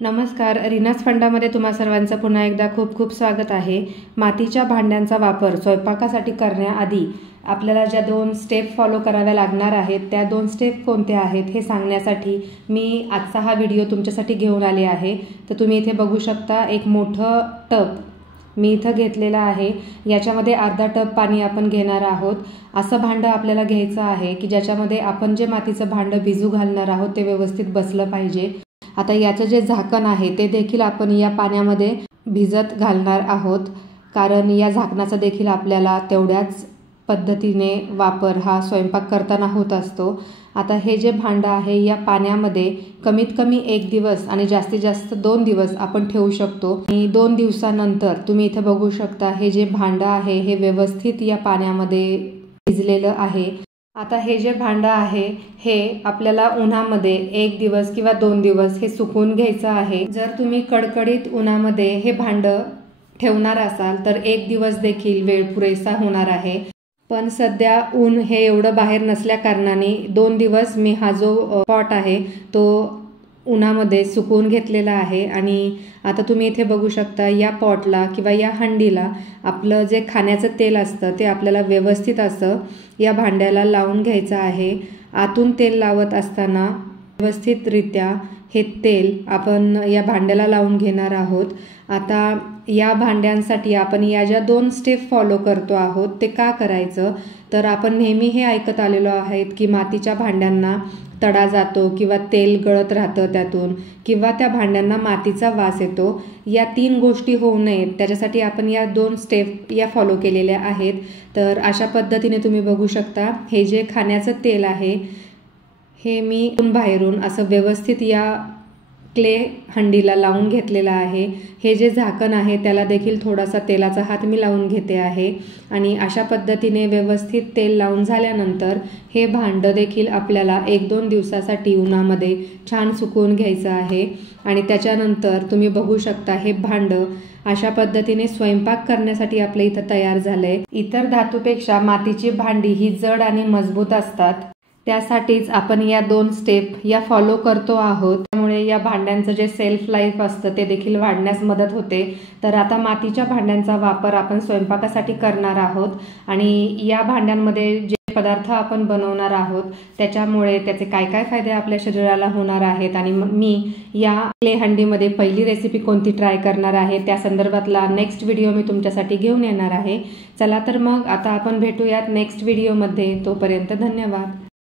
नमस्कार, रीनास फंडामध्ये तुम्हा सर्वांचं पुन्हा एकदा खूप खूप स्वागत आहे। मातीच्या भांड्यांचा वापर स्वयंपाकासाठी करण्याआधी आपल्याला ज्या 2 स्टेप फॉलो कराव्या लागणार आहेत त्या 2 स्टेप कोणत्या आहेत हे सांगण्यासाठी मी आजचा हा व्हिडिओ तुमच्यासाठी घेऊन आले आहे। तर तुम्ही इथे बघू शकता एक मोठं टब मी इथं घेतलेला आहे। याच्यामध्ये अर्धा टब पाणी आपण घेणार आहोत। असं भांडं आपल्याला घ्यायचं आहे की ज्याच्यामध्ये आपण जे मातीचं भांडं भिजू घालणार आहोत ते व्यवस्थित बसलं पाहिजे। आता याचं जे झाकण आहे ते देखील आपण या पाण्यामध्ये भिजत घालणार आहोत, कारण या झाकणाचा देखील आपल्याला तेवढ्याच पद्धतीने वापर हा स्वयंपाक करताना होत असतो। आता हे जे भांडं आहे या पाण्यामध्ये कमीत कमी 1 दिवस आणि जास्तीत जास्त 2 दिवस आपण ठेवू शकतो। आणि 2 दिवसानंतर तुम्ही इथे बघू शकता हे जे भांडं आहे हे व्यवस्थित या पाण्यामध्ये भिजलेलं आहे। आता हे जे भांडं आहे हे आपल्याला उन्हामध्ये 1 दिवस किंवा 2 दिवस हे सुकवून घ्यायचं आहे। जर तुम्ही कडकडीत उन्हामध्ये हे भांडं ठेवणार असाल तर 1 दिवस देखील वेळ पुरेसा होणार आहे। पण सध्या ऊन हे एवढं बाहेर नसल्या कारणाने 2 दिवस मी हा जो पॉट आहे तो उन्हामध्ये सुकवून घेतलेला आहे। आणि आता तुम्ही इथे बघू शकता या पॉटला किंवा या हंडीला आपलं जे खाण्याचं तेल असतं ते आपल्याला व्यवस्थित असं या भांड्याला लावून घ्यायचं आहे। आतून तेल लावत असताना व्यवस्थितरित्या हे तेल आपण या भांड्याला लावून घेणार आहोत। आता या भांड्यांसाठी आपण या ज्या 2 स्टेप फॉलो करतो आहोत ते का करायचं, तर आपण नेहमी हे ऐकत आलेलो आहेत की मातीच्या भांड्यांना तडा जातो किंवा तेल गळत राहतं त्यातून, किंवा त्या भांड्यांना मातीचा वास येतो। या 3 गोष्टी होऊ नयेत त्याच्यासाठी आपण या 2 स्टेप या फॉलो केलेल्या आहेत। तर अशा पद्धतीने तुम्ही बघू शकता हे जे खाण्याचं तेल आहे हे मी बाहेरून असं व्यवस्थित या क्ले हंडीला लावून घेतलेला आहे। हे जे झाकण आहे त्याला देखील थोडासा तेलाचा हात मी लावून घेते आहे। आणि अशा पद्धतीने व्यवस्थित तेल लावून झाल्यानंतर हे भांडं देखील आपल्याला 1-2 दिवसासाठी उन्हामध्ये छान सुकवून घ्यायचं आहे। आणि त्याच्यानंतर तुम्ही बघू शकता हे भांडं अशा पद्धतीने स्वयंपाक करण्यासाठी आपलं इथं तयार झालंय। इतर धातूपेक्षा मातीची भांडी ही जड आणि मजबूत असतात, त्यासाठीच आपण या 2 स्टेप या फॉलो करतो आहोत। त्यामुळे या भांड्यांचं जे सेल्फ लाईफ असतं ते देखील वाढण्यास मदत होते। तर आता मातीच्या भांड्यांचा वापर आपण स्वयंपाकासाठी करणार आहोत आणि या भांड्यांमध्ये जे पदार्थ आपण बनवणार आहोत त्याच्यामुळे त्याचे काय काय फायदे आपल्या शरीराला होणार आहेत आणि मी या क्ले हंडीमध्ये पहिली रेसिपी कोणती ट्राय करणार आहे त्या संदर्भातला नेक्स्ट व्हिडिओ मी तुमच्यासाठी घेऊन येणार आहे। चला तर मग आता आपण भेटूयात नेक्स्ट व्हिडिओमध्ये। तोपर्यंत धन्यवाद।